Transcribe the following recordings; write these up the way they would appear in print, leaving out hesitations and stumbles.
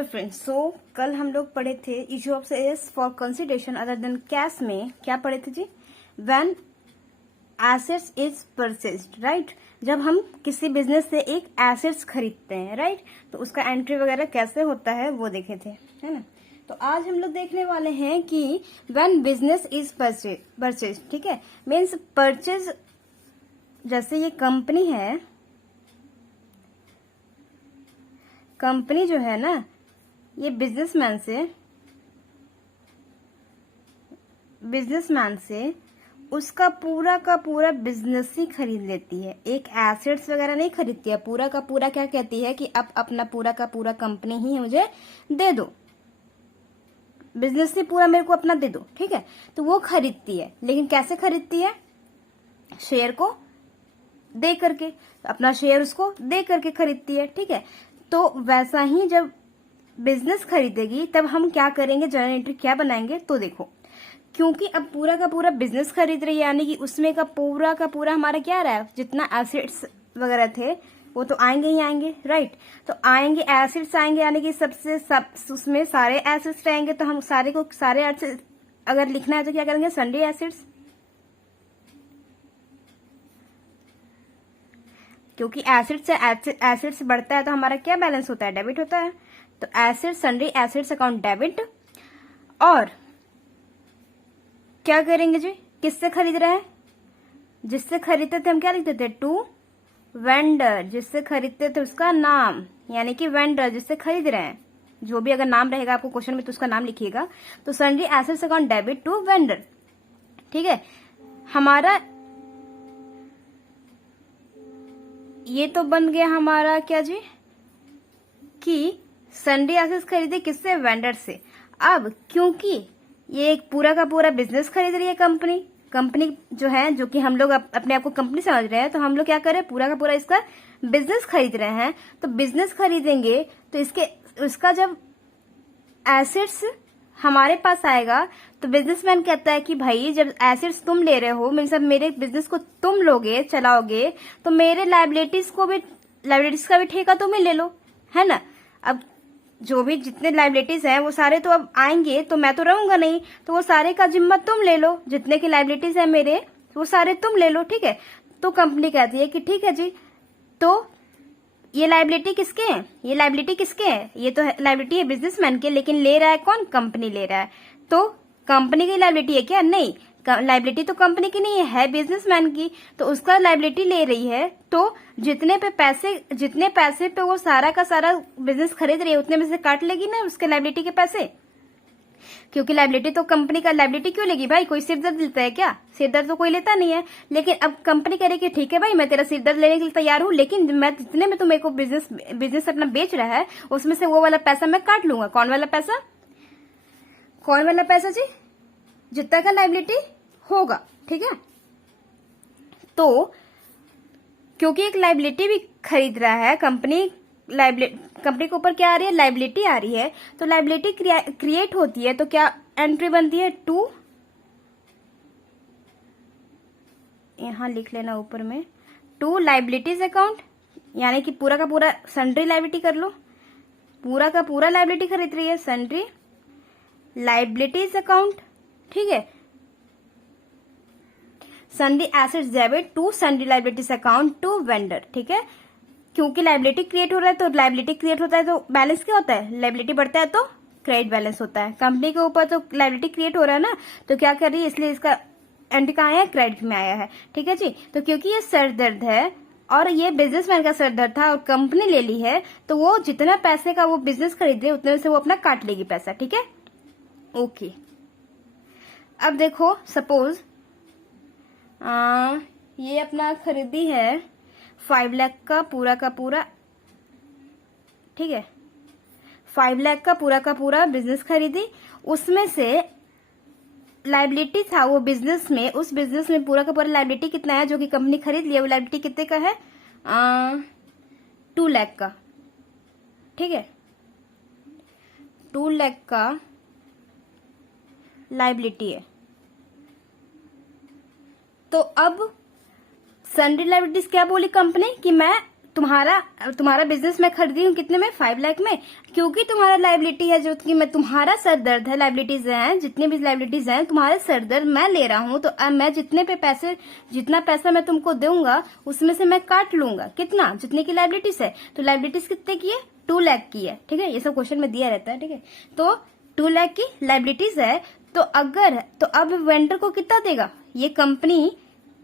Hello friends, कल हम लोग पढ़े थे इशू ऑफ एस for consideration other than cash में क्या पढ़े थे जी? When assets is purchased, right. जब हम किसी बिजनेस से एक एसेट्स खरीदते हैं, राइट, तो उसका एंट्री वगैरह कैसे होता है वो देखे थे, है ना। तो आज हम लोग देखने वाले हैं कि व्हेन बिजनेस इज परचेज, ठीक है, मीन्स परचेज। जैसे ये कंपनी है, कंपनी जो है ना, ये बिजनेसमैन से उसका पूरा का पूरा बिजनेस ही खरीद लेती है। एक एसेट्स वगैरह नहीं खरीदती है, पूरा का पूरा क्या कहती है कि अब अपना पूरा का पूरा कंपनी ही मुझे दे दो, बिजनेस ही पूरा मेरे को अपना दे दो, ठीक है। तो वो खरीदती है, लेकिन कैसे खरीदती है? शेयर को दे करके, अपना शेयर उसको दे करके खरीदती है, ठीक है। तो वैसा ही जब बिजनेस खरीदेगी तब हम क्या करेंगे, जर्नल एंट्री क्या बनाएंगे? तो देखो, क्योंकि अब पूरा का पूरा बिजनेस खरीद रही है, यानी कि उसमें का पूरा हमारा क्या रहा है, जितना एसेट्स वगैरह थे वो तो आएंगे ही आएंगे, राइट। तो आएंगे, एसेट्स आएंगे, यानी कि सब उसमें सारे एसेट्स रहेंगे। तो हम सारे एसेट्स अगर लिखना है तो क्या करेंगे? सन्ड्री एसेट्स, क्योंकि एसेट्स से एसेट्स बढ़ता है तो हमारा क्या बैलेंस होता है? डेबिट होता है। तो assets, sundry assets account debit. और क्या करेंगे जी? किससे खरीद रहे हैं? जिससे खरीदते थे हम क्या लिखते थे? To vendor. जिससे खरीदते थे उसका नाम, यानी कि वेंडर जिससे खरीद रहे हैं, जो भी अगर नाम रहेगा आपको क्वेश्चन में तो उसका नाम लिखिएगा। तो sundry assets account debit to vendor, ठीक है। हमारा ये तो बन गया हमारा क्या जी, कि सन्ड्री एसेट्स खरीदे किससे? वेंडर से। अब क्योंकि ये एक पूरा का पूरा बिजनेस खरीद रही है कंपनी जो है, जो कि हम लोग अपने आप को कंपनी समझ रहे हैं, तो हम लोग क्या करें? पूरा का पूरा इसका बिजनेस खरीद रहे हैं। तो बिजनेस खरीदेंगे तो उसका जब एसेट्स हमारे पास आएगा तो बिजनेसमैन कहता है कि भाई जब एसेट्स तुम ले रहे हो, मतलब मेरे बिजनेस को तुम लोगे, चलाओगे, तो मेरे लायबिलिटीज का भी ठेका तुम ही ले लो, है ना। अब जो भी जितने लायबिलिटीज हैं वो सारे तो अब आएंगे, तो मैं तो रहूंगा नहीं, तो वो सारे का जिम्मा तुम ले लो, जितने की लायबिलिटीज है मेरे वो सारे तुम ले लो, ठीक है। तो कंपनी कहती है कि ठीक है जी, तो ये लायबिलिटी किसके हैं? ये लायबिलिटी किसके हैं? ये तो लायबिलिटी है बिजनेसमैन के, लेकिन ले रहा है कौन? कंपनी ले रहा है। तो कंपनी की लायबिलिटी है क्या? नहीं, लायबिलिटी तो कंपनी की नहीं है बिजनेसमैन की। तो उसका लायबिलिटी ले रही है, तो जितने पैसे पे वो सारा का सारा बिजनेस खरीद रही है, उतने में से काट लेगी ना उसके लायबिलिटी के पैसे, क्योंकि लायबिलिटी तो कंपनी का। लायबिलिटी क्यों लेगी भाई? कोई सिरदर्द लेता है क्या? सिरदर्द तो कोई लेता नहीं है। लेकिन अब कंपनी कह रही कि ठीक है भाई, मैं तेरा सिरदर्द लेने के लिए तैयार हूं, लेकिन मैं जितने में तो मेरे को बिजनेस अपना बेच रहा है, उसमें से वो वाला पैसा मैं काट लूंगा। कौन वाला पैसा जी? जितना का लायबिलिटी होगा, ठीक है। तो क्योंकि एक लायबिलिटी भी खरीद रहा है कंपनी के ऊपर क्या आ रही है? लायबिलिटी आ रही है। तो लायबिलिटी क्रिएट होती है, तो क्या एंट्री बनती है? टू, यहां लिख लेना ऊपर में, टू लायबिलिटीज अकाउंट, यानी कि पूरा का पूरा सन्ड्री लायबिलिटी कर लो, पूरा का पूरा लायबिलिटी खरीद रही है, सन्ड्री लायबिलिटीज अकाउंट, ठीक है। Sundry assets debit to sundry liabilities account to vendor, ठीक है। क्योंकि लायबिलिटी क्रिएट हो रहा है, तो लायबिलिटी क्रिएट होता है तो बैलेंस क्या होता है? लायबिलिटी बढ़ता है तो क्रेडिट बैलेंस होता है। कंपनी के ऊपर तो लायबिलिटी क्रिएट हो रहा है ना, तो क्या कर रही है? इसलिए इसका एंट्री कहाँ आया है? क्रेडिट में आया है, ठीक है जी। तो क्योंकि ये सरदर्द है और ये बिजनेसमैन का सरदर्द था और कंपनी ले ली है, तो वो जितना पैसे का वो बिजनेस खरीद रही है उतने से वो अपना काट लेगी पैसा, ठीक है। ओके, अब देखो, सपोज ये अपना खरीदी है 5 लाख का पूरा, ठीक है। 5 लाख का पूरा बिजनेस खरीदी, उसमें से लायबिलिटी था वो उस बिजनेस में पूरा का पूरा लायबिलिटी कितना है जो कि कंपनी खरीद लिया? वो लायबिलिटी कितने का है? 2 लाख का, ठीक है। 2 लाख का लायबिलिटी है। तो अब सन्ड्री लायबिलिटीज क्या बोली कंपनी कि मैं तुम्हारा बिजनेस मैं खरीदी हूँ कितने में, 5 लाख में, क्योंकि तुम्हारा लाइबिलिटी है जो कि मैं, तुम्हारा सर दर्द है, लाइबिलिटीज हैं, जितनी भी लाइबिलिटीज हैं तुम्हारे सर दर्द मैं ले रहा हूँ, तो अब मैं जितना पैसा मैं तुमको दूंगा उसमें से मैं काट लूंगा, कितना, जितने की लाइबिलिटीज है। तो लाइबिलिटीज कितने की है, 2 लाख की है, ठीक है, ये सब क्वेश्चन में दिया रहता है, ठीक है। तो 2 लाख की लाइबिलिटीज है, तो अब वेंडर को कितना देगा, ये कंपनी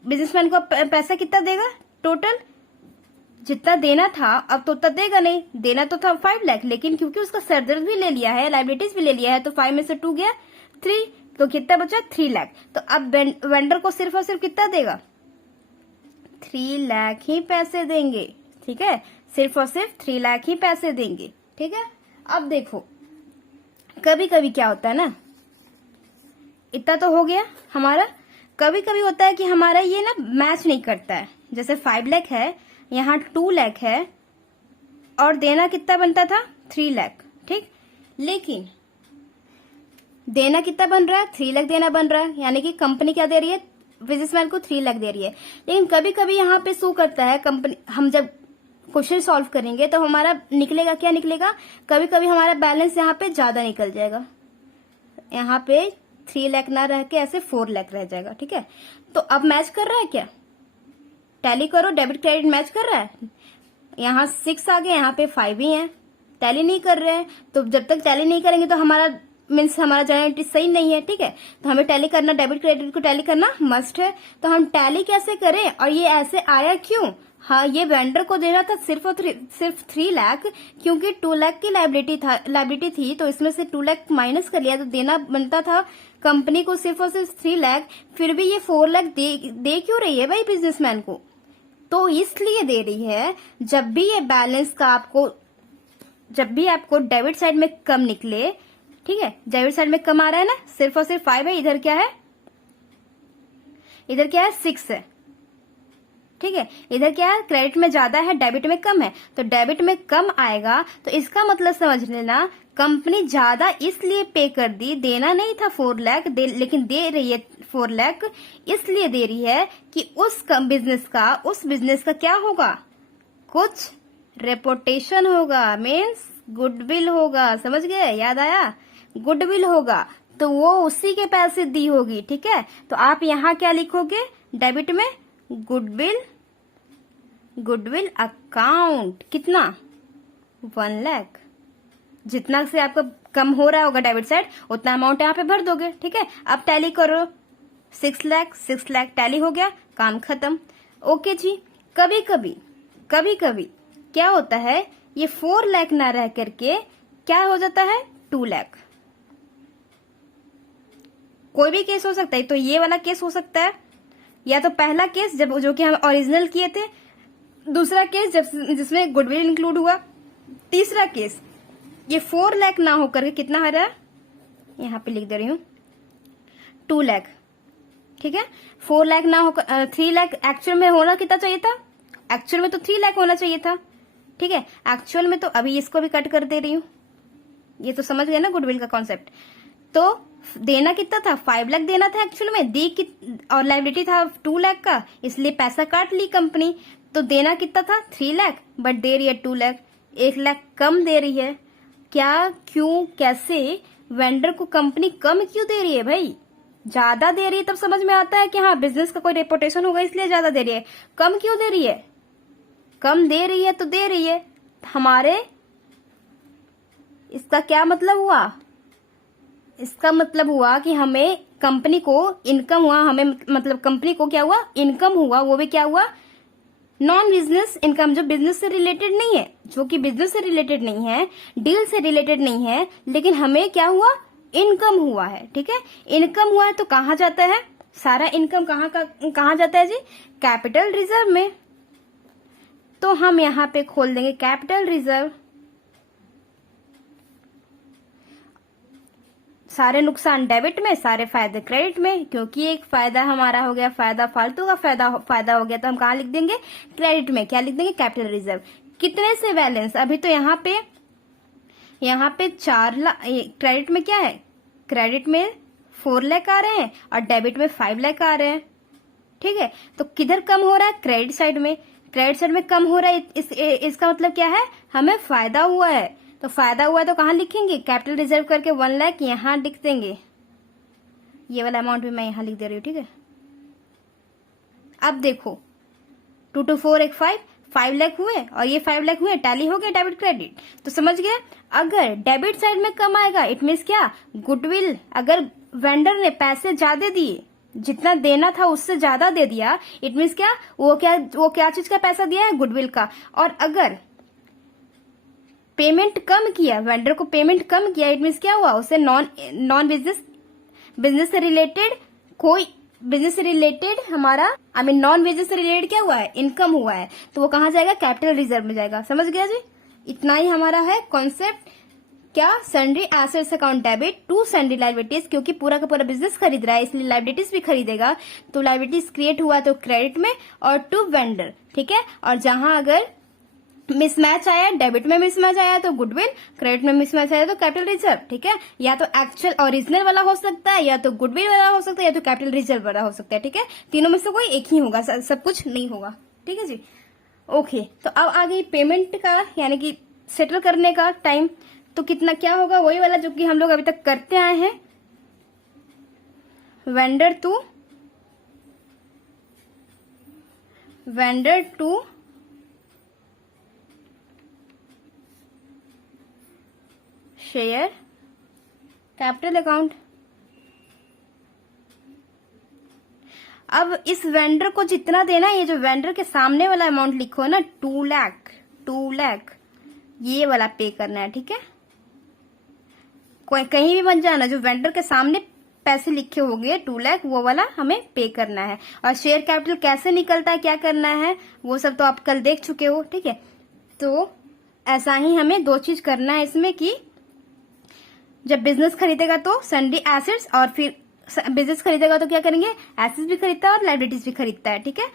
बिजनेसमैन को पैसा कितना देगा, टोटल जितना देना था, अब तो उतना देगा नहीं, देना तो था 5 लाख, लेकिन क्योंकि उसका सरदर्द भी ले लिया है, लाइबिलिटीज भी ले लिया है, तो 5 में से 2 गया 3, तो कितना बचा 3 लाख। तो अब वेंडर को सिर्फ और सिर्फ कितना देगा, 3 लाख ही पैसे देंगे, ठीक है, सिर्फ और सिर्फ 3 लाख ही पैसे देंगे, ठीक है। अब देखो कभी कभी क्या होता है ना, इतना तो हो गया हमारा, कभी कभी होता है कि हमारा ये ना मैच नहीं करता है, जैसे 5 लाख है, यहाँ 2 लाख है, और देना कितना बनता था 3 लाख, ठीक, लेकिन देना कितना बन रहा है, 3 लाख देना बन रहा है, यानी कि कंपनी क्या दे रही है, बिजनेसमैन को 3 लाख दे रही है। लेकिन कभी कभी यहाँ पे शो करता है कंपनी, हम जब क्वेश्चन सॉल्व करेंगे तो हमारा निकलेगा क्या निकलेगा, कभी कभी हमारा बैलेंस यहाँ पे ज्यादा निकल जाएगा, यहाँ पे 3 लाख ना रह के ऐसे 4 लाख रह जाएगा, ठीक है। तो अब मैच कर रहा है क्या, टैली करो, डेबिट क्रेडिट मैच कर रहा है, यहाँ 6 आ गए, यहाँ पे 5 ही है, टैली नहीं कर रहे हैं, तो जब तक टैली नहीं करेंगे तो हमारा जनरेटिव सही नहीं है, ठीक है। तो हमें टैली करना, डेबिट क्रेडिट को टैली करना मस्ट है, तो हम टैली कैसे करें, और ये ऐसे आया क्यों, हाँ ये वेंडर को देना था सिर्फ 3 लाख, क्योंकि 2 लाख की लाइबिलिटी थी, तो इसमें से 2 लाख माइनस कर लिया, तो देना बनता था कंपनी को सिर्फ और सिर्फ 3 लाख, फिर भी ये 4 लाख दे क्यों रही है भाई बिजनेसमैन को, तो इसलिए दे रही है, जब भी ये बैलेंस का आपको डेबिट साइड में कम निकले, ठीक है, डेबिट साइड में कम आ रहा है ना, सिर्फ और सिर्फ 5 है, इधर क्या है 6 है, ठीक है, इधर क्या है क्रेडिट में ज्यादा है, डेबिट में कम है, तो डेबिट में कम आएगा, तो इसका मतलब समझ लेना कंपनी ज्यादा इसलिए पे कर दी, देना नहीं था 4 लाख लेकिन दे रही है 4 लाख, इसलिए दे रही है कि उस बिजनेस का क्या होगा, कुछ रेपुटेशन होगा, मीन्स गुडविल होगा, समझ गए, याद आया, गुडविल होगा, तो वो उसी के पैसे दी होगी, ठीक है। तो आप यहाँ क्या लिखोगे, डेबिट में गुडविल अकाउंट, कितना 1 लाख, जितना से आपका कम हो रहा होगा डेबिट साइड, उतना अमाउंट यहाँ पे भर दोगे, ठीक है। अब टैली करो, 6 लाख टैली हो गया, काम खत्म, ओके जी। कभी कभी क्या होता है, ये 4 लाख ना रह करके क्या हो जाता है 2 लाख, कोई भी केस हो सकता है, तो ये वाला केस हो सकता है, या तो पहला केस जब जो कि हम ओरिजिनल किए थे, दूसरा केस जिसमें गुडविल इंक्लूड हुआ, तीसरा केस ये 4 लाख ना होकर के कितना आ रहा है, यहाँ पे लिख दे रही हूँ 2 लाख, ठीक है। 4 लाख ना होकर 3 लाख एक्चुअल में होना कितना चाहिए था, एक्चुअल में तो 3 लाख होना चाहिए था, ठीक है, एक्चुअल में तो अभी इसको भी कट कर दे रही हूँ, ये तो समझ गए ना गुडविल का कॉन्सेप्ट। तो देना कितना था, 5 लाख देना था एक्चुअल में, और लाइबिलिटी था 2 लाख का, इसलिए पैसा काट ली कंपनी, तो देना कितना था 3 लाख, बट दे रही है 2 लाख, 1 लाख कम दे रही है, क्या, क्यों, कैसे, वेंडर को कंपनी कम क्यों दे रही है भाई, ज्यादा दे रही है तब समझ में आता है कि हाँ बिजनेस का कोई रेपुटेशन होगा इसलिए ज्यादा दे रही है, कम क्यों दे रही है, कम दे रही है तो दे रही है हमारे, इसका क्या मतलब हुआ, इसका मतलब हुआ कि हमें कंपनी को इनकम हुआ, हमें मतलब कंपनी को क्या हुआ, इनकम हुआ, वो भी क्या हुआ, नॉन बिजनेस इनकम, जो बिजनेस से रिलेटेड नहीं है, जो कि बिजनेस से रिलेटेड नहीं है, डील से रिलेटेड नहीं है, लेकिन हमें क्या हुआ, इनकम हुआ है, ठीक है। इनकम हुआ है तो कहाँ जाता है, सारा इनकम कहाँ जाता है जी, कैपिटल रिजर्व में, तो हम यहाँ पे खोल देंगे कैपिटल रिजर्व, सारे नुकसान डेबिट में, सारे फायदे क्रेडिट में, क्योंकि एक फायदा हमारा हो गया, फायदा फालतू का फायदा हो गया, तो हम कहाँ लिख देंगे, क्रेडिट में, क्या लिख देंगे, कैपिटल रिजर्व। कितने से बैलेंस, अभी तो यहाँ पे 4 लाख, क्रेडिट में क्या है, क्रेडिट में 4 लाख आ रहे हैं और डेबिट में 5 लाख आ रहे हैं, ठीक है। तो किधर कम हो रहा है, क्रेडिट साइड में, क्रेडिट साइड में कम हो रहा है, इसका मतलब क्या है, हमें फायदा हुआ है। तो फायदा हुआ है तो कहाँ लिखेंगे, कैपिटल रिजर्व करके 1 लाख यहाँ लिख देंगे। ये वाला अमाउंट भी मैं यहाँ लिख दे रही हूँ, ठीक है। अब देखो 2 to 4 एक 5 लाख हुए और ये 5 लाख हुए, टैली हो गया डेबिट क्रेडिट। तो समझ गया, अगर डेबिट साइड में कम आएगा इट मीन्स क्या, गुडविल, अगर वेंडर ने पैसे ज्यादा दिए, जितना देना था उससे ज्यादा दे दिया, इट मीन्स क्या, वो क्या चीज का पैसा दिया है, गुडविल का। और अगर पेमेंट कम किया, वेंडर को पेमेंट कम किया, इट मीन्स क्या हुआ, उसे नॉन बिजनेस से रिलेटेड कोई बिजनेस से रिलेटेड हमारा नॉन बिजनेस से रिलेटेड क्या हुआ है, इनकम हुआ है, तो वो कहाँ जाएगा, कैपिटल रिजर्व में जाएगा। समझ गया जी, इतना ही हमारा है कॉन्सेप्ट। क्या, sundry assets account debit to sundry liabilities, क्योंकि पूरा का पूरा बिजनेस खरीद रहा है इसलिए लाइबिलिटीज भी खरीदेगा, तो लाइबिलिटीज क्रिएट हुआ तो क्रेडिट में, और टू वेंडर, ठीक है। और जहां अगर मिसमैच आया, डेबिट में मिसमैच आया तो गुडविल, क्रेडिट में मिसमैच आया तो कैपिटल रिजर्व, ठीक है। या तो एक्चुअल ओरिजिनल वाला हो सकता है, या तो गुडविल वाला हो सकता है, या तो कैपिटल रिजर्व वाला हो सकता है, ठीक है। तीनों में से कोई एक ही होगा, सब कुछ नहीं होगा, ठीक है जी। ओके, तो अब आ गई पेमेंट का, यानी कि सेटल करने का टाइम। तो कितना क्या होगा, वही वाला जो कि हम लोग अभी तक करते आए हैं, vendor to share capital account. अब इस वेंडर को जितना देना, ये जो वेंडर के सामने वाला अमाउंट लिखो ना, 2 लाख, ये वाला पे करना है, ठीक है। कोई कहीं भी मत जाना, जो वेंडर के सामने पैसे लिखे होंगे 2 लाख, वो वाला हमें पे करना है। और शेयर कैपिटल कैसे निकलता है, क्या करना है, वो सब तो आप कल देख चुके हो, ठीक है। तो ऐसा ही हमें 2 चीज करना है इसमें, कि जब बिजनेस खरीदेगा तो सन्ड्री एसेट्स, और फिर बिजनेस खरीदेगा तो क्या करेंगे, एसेट्स भी खरीदता है और लाइबिलिटीज भी खरीदता है, ठीक है।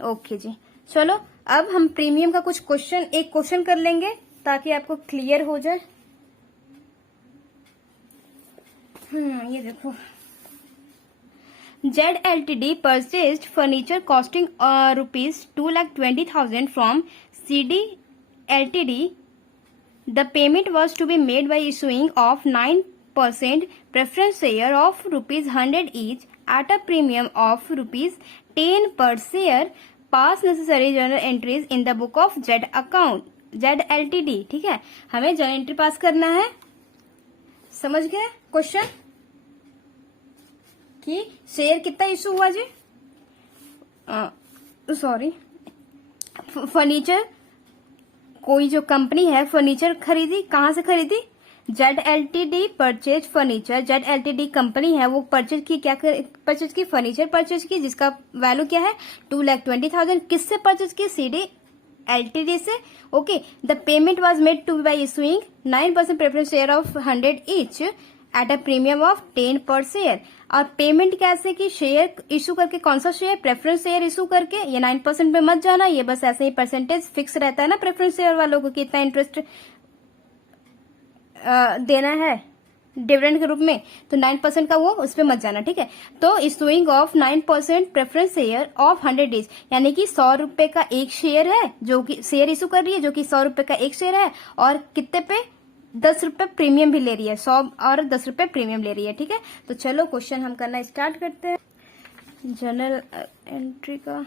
ओके जी, चलो अब हम प्रीमियम का कुछ एक क्वेश्चन कर लेंगे ताकि आपको क्लियर हो जाए। ये देखो, ZLTD purchased furniture costing rupees 2,20,000 from CD Ltd. The payment was to be made by issuing of 9% preference share of rupees 100 each at a premium of rupees 10 per share. Pass necessary journal entries in the book of Z account ZLTD, ठीक है। हमें journal entry पास करना है। समझ गए question, कि share कितना issue हुआ जी, सॉरी, फर्नीचर, कोई जो कंपनी है फर्नीचर खरीदी, कहाँ से खरीदी, ZLTD purchase furniture. ZLTD company है, वो परचेज की, क्या परचेज की, फर्नीचर परचेज की, जिसका वैल्यू क्या है 2,20,000। किससे परचेज की, CD LTD से। Okay, the payment was made two by issuing 9% preference share of 100 each at a premium of 10 पर शेयर। और पेमेंट कैसे की, शेयर इशू करके, कौन सा शेयर, प्रेफरेंस शेयर इशू करके। ये 9% पे मत जाना, ये बस ऐसे ही परसेंटेज फिक्स रहता है ना प्रेफरेंस शेयर वालों को, कितना इंटरेस्ट देना है डिविडेंड के रूप में, तो 9% का वो उस पर मत जाना, ठीक है। तो issuing of 9% preference share of 100 days, यानी कि 100 रुपए का एक शेयर है, जो कि शेयर इशू कर रही है, जो कि 100 रुपए का एक शेयर है, और कितने पे, 10 रुपए प्रीमियम भी ले रही है, 100 और 10 रुपए प्रीमियम ले रही है, ठीक है। तो चलो क्वेश्चन हम करना स्टार्ट करते हैं जर्नल एंट्री का।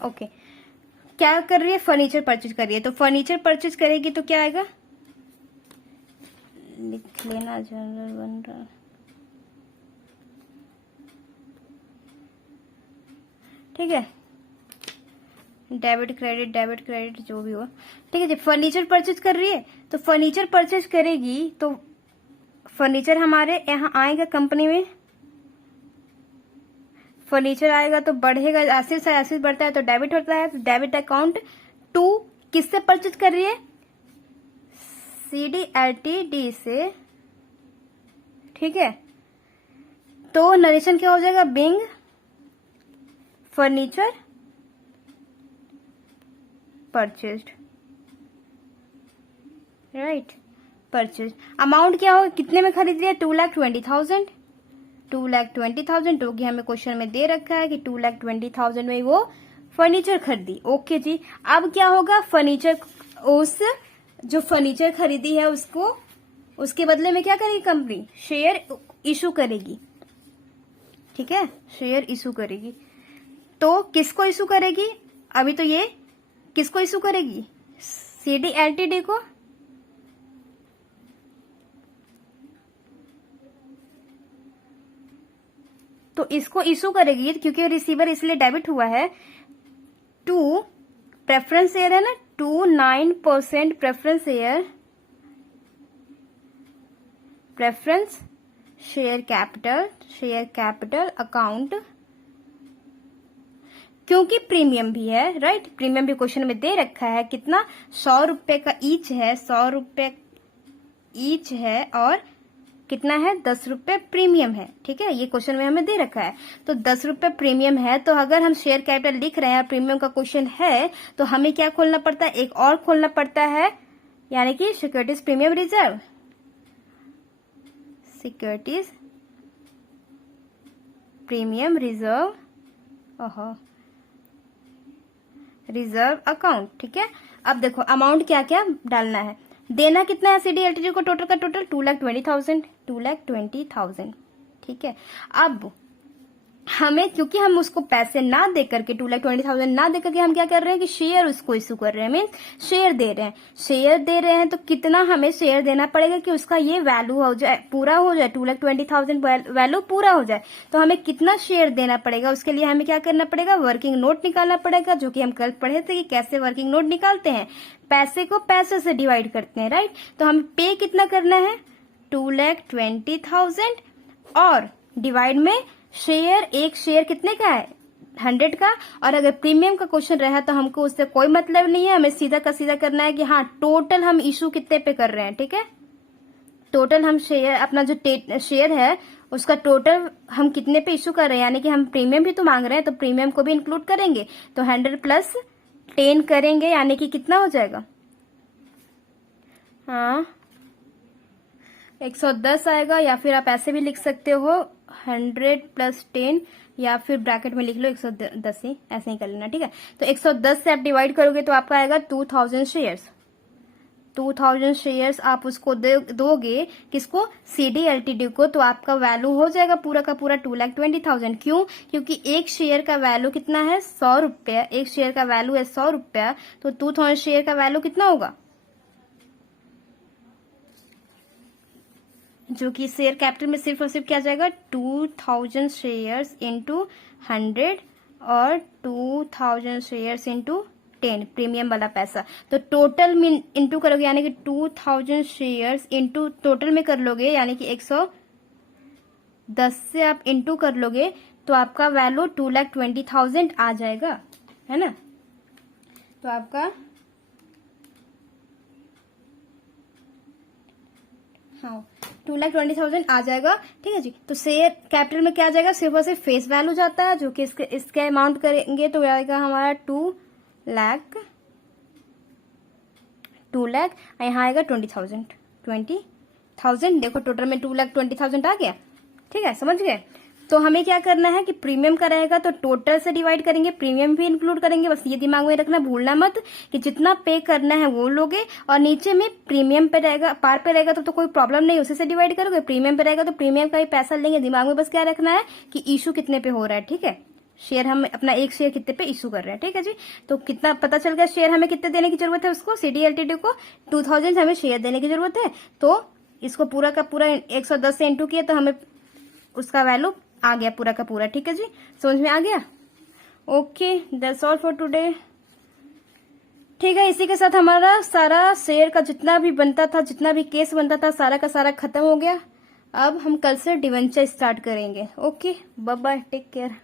ओके, क्या कर रही है, फर्नीचर परचेज कर रही है। तो फर्नीचर परचेज करेगी तो क्या आएगा, लिख लेना, जर्नल बन रहा, ठीक है। डेबिट क्रेडिट जो भी हो, ठीक है जी। फर्नीचर परचेज कर रही है, तो फर्नीचर परचेज करेगी तो फर्नीचर हमारे यहाँ आएगा कंपनी में, फर्नीचर आएगा तो बढ़ेगा, एसेट्स है, एसेट्स बढ़ता है तो डेबिट होता है, तो डेबिट अकाउंट टू किससे परचेज कर रही है, CD LTD से, ठीक है। तो नरेशन क्या हो जाएगा, being furniture purchased, right. Purchase. Amount क्या होगा, कितने में खरीद लिया, 2,20,000। 2,20,000 जो कि हमें क्वेश्चन में दे रखा है कि 2,20,000 में वो फर्नीचर खरीदी। ओके जी, अब क्या होगा, फर्नीचर, उस जो फर्नीचर खरीदी है उसको, उसके बदले में क्या करेगी कंपनी, शेयर इशू करेगी। ठीक है, शेयर इशू करेगी। तो किसको इशू करेगी, अभी तो ये किसको इशू करेगी, CDLTD को। तो इसको इशू करेगी क्योंकि रिसीवर इसलिए डेबिट हुआ है। 2 प्रेफरेंस शेयर है ना, 2.9% preference share, preference share capital account, क्योंकि प्रीमियम भी है, राइट, प्रीमियम भी क्वेश्चन में दे रखा है, कितना, 100 रुपए का ईच है, 100 रुपए ईच है, और कितना है, 10 रुपए प्रीमियम है। ठीक है, ये क्वेश्चन में हमें दे रखा है। तो 10 रुपए प्रीमियम है, तो अगर हम शेयर कैपिटल लिख रहे हैं और प्रीमियम का क्वेश्चन है, तो हमें क्या खोलना पड़ता है, एक और खोलना पड़ता है, यानी कि securities premium reserve, securities premium reserve, reserve account. ठीक है, अब देखो अमाउंट क्या क्या डालना है, देना कितना है CDLTD को, टोटल का टोटल 2,20,000। ठीक है, अब हमें, क्योंकि हम उसको पैसे ना दे करके, 2,20,000 ना दे करके हम क्या कर रहे हैं कि शेयर उसको इशू कर रहे हैं, मीन शेयर दे रहे हैं। तो कितना हमें शेयर देना पड़ेगा कि उसका ये वैल्यू हो जाए, पूरा हो जाए, 2,20,000 वैल्यू पूरा हो जाए। तो हमें कितना शेयर देना पड़ेगा, उसके लिए हमें क्या करना पड़ेगा, वर्किंग नोट निकालना पड़ेगा, जो कि हम कल पढ़े थे कि कैसे वर्किंग नोट निकालते हैं, पैसे को पैसे से डिवाइड करते हैं, राइट। तो हमें पे कितना करना है, 2,20,000, और डिवाइड में शेयर, एक शेयर कितने का है, 100 का। और अगर प्रीमियम का क्वेश्चन रहा तो हमको उससे कोई मतलब नहीं है, हमें सीधा का सीधा करना है कि हाँ टोटल हम इशू कितने पे कर रहे हैं। ठीक है, टोटल हम शेयर, अपना जो शेयर है उसका टोटल हम कितने पे इशू कर रहे हैं, यानी कि हम प्रीमियम भी तो मांग रहे हैं, तो प्रीमियम को भी इंक्लूड करेंगे। तो 100 + 10 करेंगे, यानी कि कितना हो जाएगा, हाँ 110 आएगा, या फिर आप ऐसे भी लिख सकते हो 100 + 10, या फिर ब्रैकेट में लिख लो 110 ही, ऐसे ही कर लेना। ठीक है, तो 110 से आप डिवाइड करोगे तो आपका आएगा 2,000 शेयर्स। 2,000 शेयर्स आप उसको दोगे, किसको, CDLTD को, तो आपका वैल्यू हो जाएगा पूरा का पूरा 2,20,000। क्यों, क्योंकि एक शेयर का वैल्यू कितना है, 100 रुपया, एक शेयर का वैल्यू है 100 रुपया, तो 2,000 शेयर का वैल्यू कितना होगा, जो कि शेयर कैपिटल में सिर्फ और सिर्फ क्या जाएगा, 2,000 शेयर्स इंटू 100 और 2,000 शेयर्स इंटू 10, प्रीमियम वाला पैसा। तो टोटल में इंटू करोगे, यानी कि 2,000 शेयर्स इंटू टोटल में कर लोगे, यानी कि 110 से आप इंटू कर लोगे, तो आपका वैल्यू 2,20,000 आ जाएगा, है ना। तो आपका, हाँ 2,20,000 आ जाएगा। ठीक है जी, तो शेयर कैपिटल में क्या आ जाएगा, सिर्फ और सिर्फ फेस वैल्यू जाता है, जो कि इसके अमाउंट करेंगे तो आएगा हमारा 2 लाख, यहाँ आएगा 20,000। देखो टोटल में 2,20,000 आ गया। ठीक है, समझ गए। तो हमें क्या करना है कि प्रीमियम का रहेगा तो टोटल से डिवाइड करेंगे, प्रीमियम भी इंक्लूड करेंगे। बस ये दिमाग में रखना, भूलना मत कि जितना पे करना है वो लोगे, और नीचे में प्रीमियम पे रहेगा, पार पे रहेगा तो कोई प्रॉब्लम नहीं, उसी से डिवाइड करोगे। प्रीमियम पे रहेगा तो प्रीमियम का ही पैसा लेंगे। दिमाग में बस क्या रखना है कि इशू कितने पे हो रहा है। ठीक है, शेयर हम अपना एक शेयर कितने पे इशू कर रहे हैं। ठीक है जी, तो कितना पता चल गया, शेयर हमें कितने देने की जरूरत है, उसको CDLTD को 2,000 हमें शेयर देने की जरूरत है। तो इसको पूरा का पूरा 110 से इंटू किया तो हमें उसका वैल्यू आ गया पूरा का पूरा। ठीक है जी, समझ में आ गया। Okay, that's all for today. ठीक है, इसी के साथ हमारा सारा शेयर का जितना भी बनता था, जितना भी केस बनता था, सारा का सारा खत्म हो गया। अब हम कल से डिवेंचर स्टार्ट करेंगे। Okay, bye bye, take care.